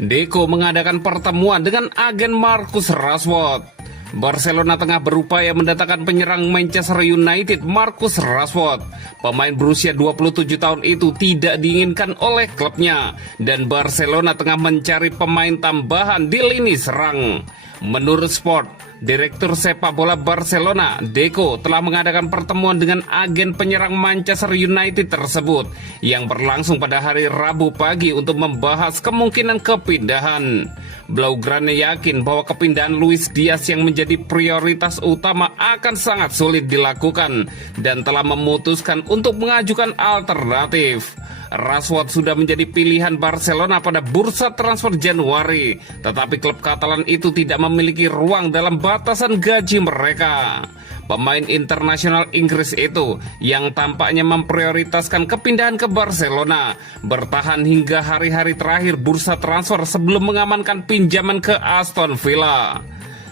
Deco mengadakan pertemuan dengan agen Marcus Rashford. Barcelona tengah berupaya mendatangkan penyerang Manchester United Marcus Rashford. Pemain berusia 27 tahun itu tidak diinginkan oleh klubnya, dan Barcelona tengah mencari pemain tambahan di lini serang. Menurut Sport, Direktur sepak bola Barcelona, Deco, telah mengadakan pertemuan dengan agen penyerang Manchester United tersebut yang berlangsung pada hari Rabu pagi untuk membahas kemungkinan kepindahan. Blaugrana yakin bahwa kepindahan Luis Diaz yang menjadi prioritas utama akan sangat sulit dilakukan dan telah memutuskan untuk mengajukan alternatif. Rashford sudah menjadi pilihan Barcelona pada bursa transfer Januari, tetapi klub Katalan itu tidak memiliki ruang dalam batasan gaji mereka. Pemain internasional Inggris itu yang tampaknya memprioritaskan kepindahan ke Barcelona bertahan hingga hari-hari terakhir bursa transfer sebelum mengamankan pinjaman ke Aston Villa.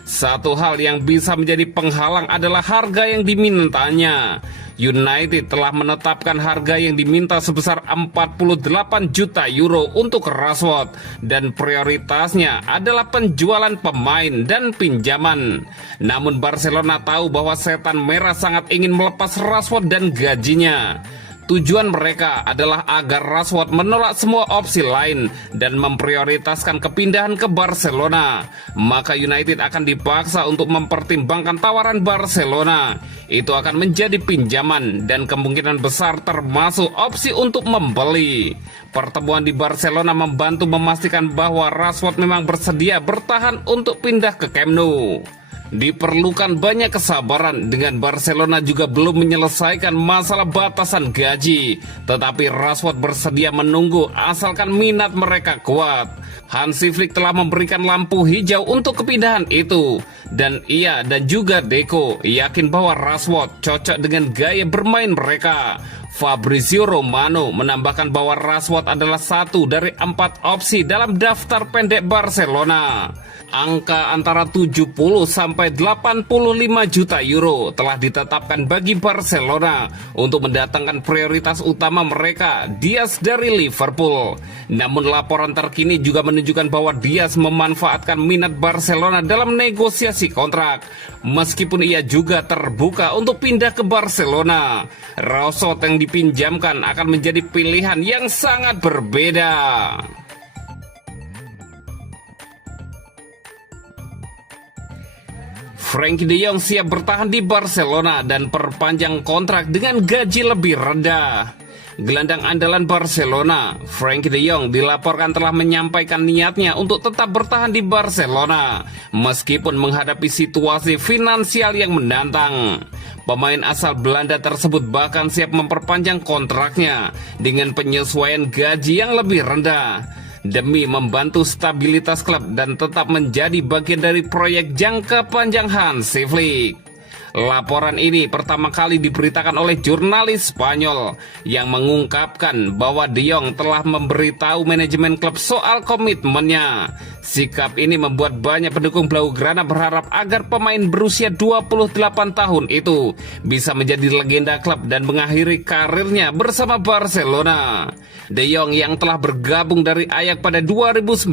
Satu hal yang bisa menjadi penghalang adalah harga yang dimintanya. United telah menetapkan harga yang diminta sebesar 48 juta euro untuk Rashford dan prioritasnya adalah penjualan pemain dan pinjaman. Namun Barcelona tahu bahwa setan merah sangat ingin melepas Rashford dan gajinya. Tujuan mereka adalah agar Rashford menolak semua opsi lain dan memprioritaskan kepindahan ke Barcelona. Maka United akan dipaksa untuk mempertimbangkan tawaran Barcelona. Itu akan menjadi pinjaman dan kemungkinan besar termasuk opsi untuk membeli. Pertemuan di Barcelona membantu memastikan bahwa Rashford memang bersedia bertahan untuk pindah ke Camp Nou. Diperlukan banyak kesabaran dengan Barcelona juga belum menyelesaikan masalah batasan gaji, tetapi Rashford bersedia menunggu asalkan minat mereka kuat. Hansi Flick telah memberikan lampu hijau untuk kepindahan itu, dan ia dan juga Deco yakin bahwa Rashford cocok dengan gaya bermain mereka. Fabrizio Romano menambahkan bahwa Rashford adalah satu dari 4 opsi dalam daftar pendek Barcelona. Angka antara 70 sampai 85 juta euro telah ditetapkan bagi Barcelona untuk mendatangkan prioritas utama mereka, Diaz dari Liverpool. Namun laporan terkini juga menunjukkan bahwa Diaz memanfaatkan minat Barcelona dalam negosiasi kontrak. Meskipun ia juga terbuka untuk pindah ke Barcelona, Rashford yang dipinjamkan akan menjadi pilihan yang sangat berbeda. Frenkie de Jong siap bertahan di Barcelona dan perpanjang kontrak dengan gaji lebih rendah. Gelandang andalan Barcelona, Frenkie de Jong, dilaporkan telah menyampaikan niatnya untuk tetap bertahan di Barcelona meskipun menghadapi situasi finansial yang menantang. Pemain asal Belanda tersebut bahkan siap memperpanjang kontraknya dengan penyesuaian gaji yang lebih rendah demi membantu stabilitas klub dan tetap menjadi bagian dari proyek jangka panjang Hansi Flick. Laporan ini pertama kali diberitakan oleh jurnalis Spanyol yang mengungkapkan bahwa De Jong telah memberitahu manajemen klub soal komitmennya. Sikap ini membuat banyak pendukung Blaugrana berharap agar pemain berusia 28 tahun itu bisa menjadi legenda klub dan mengakhiri karirnya bersama Barcelona. De Jong yang telah bergabung dari Ajax pada 2019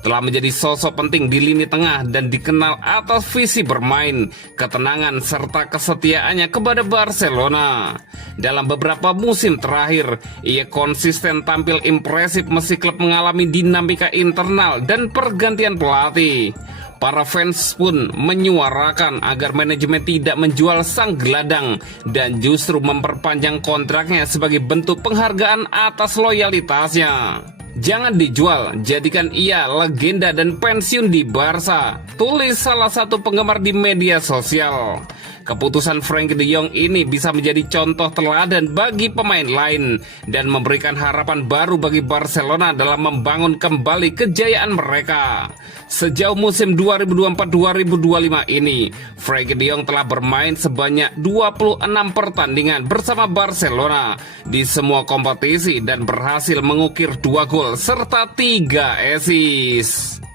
telah menjadi sosok penting di lini tengah dan dikenal atas visi bermain, ketenangan serta kesetiaannya kepada Barcelona. Dalam beberapa musim terakhir, ia konsisten tampil impresif meski klub mengalami dinamika internal dan pergantian pelatih. Para fans pun menyuarakan agar manajemen tidak menjual sang gelandang dan justru memperpanjang kontraknya sebagai bentuk penghargaan atas loyalitasnya. Jangan dijual, jadikan ia legenda dan pensiun di Barca, tulis salah satu penggemar di media sosial. Keputusan Frenkie de Jong ini bisa menjadi contoh teladan bagi pemain lain dan memberikan harapan baru bagi Barcelona dalam membangun kembali kejayaan mereka. Sejauh musim 2024-2025 ini, Frenkie de Jong telah bermain sebanyak 26 pertandingan bersama Barcelona di semua kompetisi dan berhasil mengukir 2 gol serta 3 assist.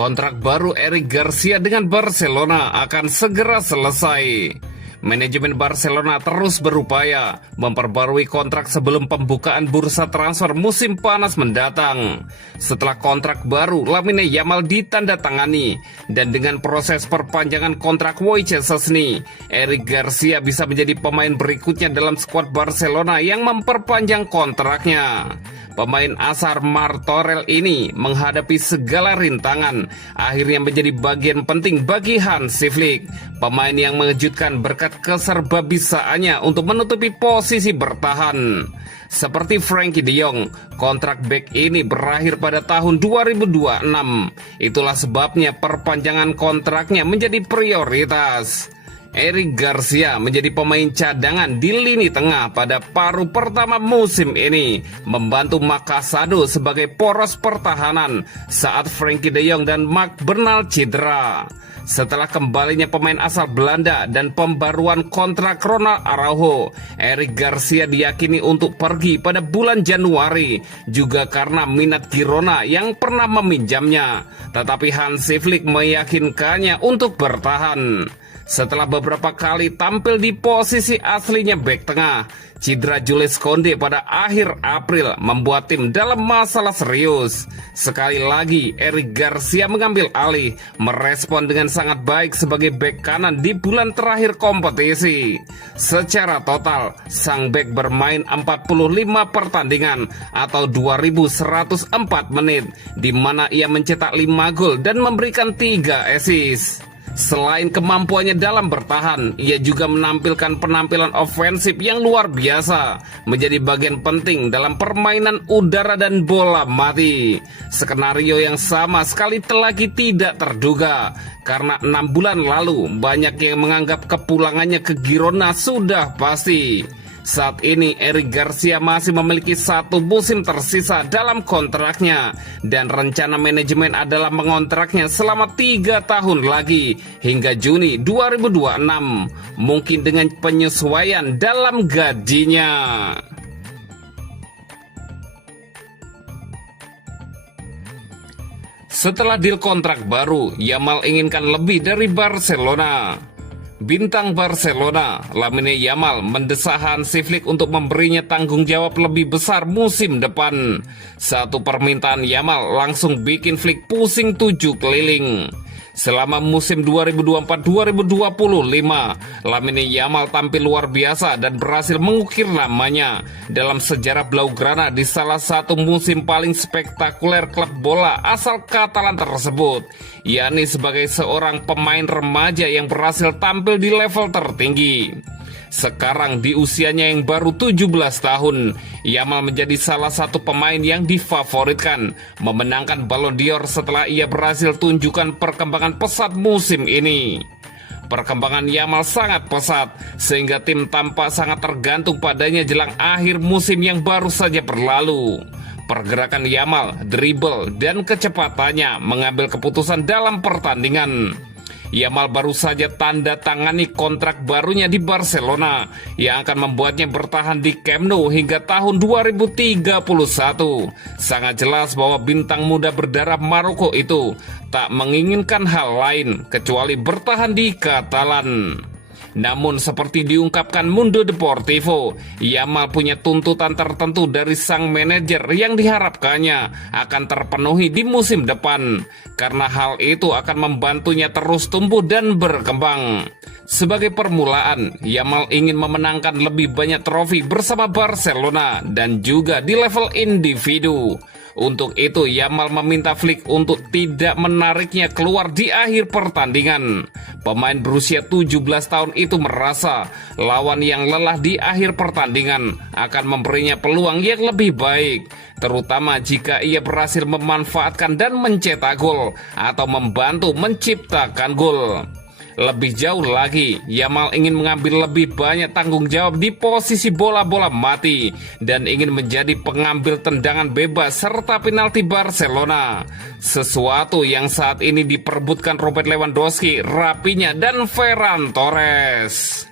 Kontrak baru Eric Garcia dengan Barcelona akan segera selesai. Manajemen Barcelona terus berupaya memperbarui kontrak sebelum pembukaan bursa transfer musim panas mendatang. Setelah kontrak baru Lamine Yamal ditandatangani dan dengan proses perpanjangan kontrak Wojciech Szczesny, Eric Garcia bisa menjadi pemain berikutnya dalam skuad Barcelona yang memperpanjang kontraknya. Pemain asal Martorell ini menghadapi segala rintangan, akhirnya menjadi bagian penting bagi Hansi Flick. Pemain yang mengejutkan berkat keserbabisaannya untuk menutupi posisi bertahan. Seperti Frenkie de Jong, kontrak bek ini berakhir pada tahun 2026. Itulah sebabnya perpanjangan kontraknya menjadi prioritas. Eric Garcia menjadi pemain cadangan di lini tengah pada paruh pertama musim ini, membantu Makasado sebagai poros pertahanan saat Frenkie de Jong dan Marc Bernal cedera. Setelah kembalinya pemain asal Belanda dan pembaruan kontrak Ronald Araujo, Eric Garcia diyakini untuk pergi pada bulan Januari, juga karena minat Girona yang pernah meminjamnya. Tetapi Hansi Flick meyakinkannya untuk bertahan. Setelah beberapa kali tampil di posisi aslinya bek tengah, cedera Jules Koundé pada akhir April membuat tim dalam masalah serius. Sekali lagi, Eric Garcia mengambil alih, merespon dengan sangat baik sebagai bek kanan di bulan terakhir kompetisi. Secara total, sang bek bermain 45 pertandingan atau 2.104 menit, di mana ia mencetak 5 gol dan memberikan 3 assist. Selain kemampuannya dalam bertahan, ia juga menampilkan penampilan ofensif yang luar biasa, menjadi bagian penting dalam permainan udara dan bola mati. Skenario yang sama sekali lagi tidak terduga, karena 6 bulan lalu banyak yang menganggap kepulangannya ke Girona sudah pasti. Saat ini Eric Garcia masih memiliki 1 musim tersisa dalam kontraknya, dan rencana manajemen adalah mengontraknya selama 3 tahun lagi hingga Juni 2026, mungkin dengan penyesuaian dalam gajinya. Setelah deal kontrak baru, Yamal inginkan lebih dari Barcelona. Bintang Barcelona, Lamine Yamal mendesak Hansi Flick untuk memberinya tanggung jawab lebih besar musim depan. Satu permintaan Yamal langsung bikin Flick pusing 7 keliling. Selama musim 2024-2025, Lamine Yamal tampil luar biasa dan berhasil mengukir namanya dalam sejarah Blaugrana di salah satu musim paling spektakuler klub bola asal Katalan tersebut, yakni sebagai seorang pemain remaja yang berhasil tampil di level tertinggi. Sekarang di usianya yang baru 17 tahun, Yamal menjadi salah satu pemain yang difavoritkan memenangkan Ballon d'Or setelah ia berhasil tunjukkan perkembangan pesat musim ini. Perkembangan Yamal sangat pesat, sehingga tim tampak sangat tergantung padanya jelang akhir musim yang baru saja berlalu. Pergerakan Yamal, dribble, dan kecepatannya mengambil keputusan dalam pertandingan. Yamal baru saja tanda tangani kontrak barunya di Barcelona yang akan membuatnya bertahan di Camp Nou hingga tahun 2031. Sangat jelas bahwa bintang muda berdarah Maroko itu tak menginginkan hal lain kecuali bertahan di Katalan. Namun seperti diungkapkan Mundo Deportivo, Yamal punya tuntutan tertentu dari sang manajer yang diharapkannya akan terpenuhi di musim depan, karena hal itu akan membantunya terus tumbuh dan berkembang. Sebagai permulaan, Yamal ingin memenangkan lebih banyak trofi bersama Barcelona dan juga di level individu. Untuk itu, Yamal meminta Flick untuk tidak menariknya keluar di akhir pertandingan. Pemain berusia 17 tahun itu merasa lawan yang lelah di akhir pertandingan akan memberinya peluang yang lebih baik, terutama jika ia berhasil memanfaatkan dan mencetak gol atau membantu menciptakan gol. Lebih jauh lagi, Yamal ingin mengambil lebih banyak tanggung jawab di posisi bola-bola mati dan ingin menjadi pengambil tendangan bebas serta penalti Barcelona. Sesuatu yang saat ini diperebutkan Robert Lewandowski, Rafinha, dan Ferran Torres.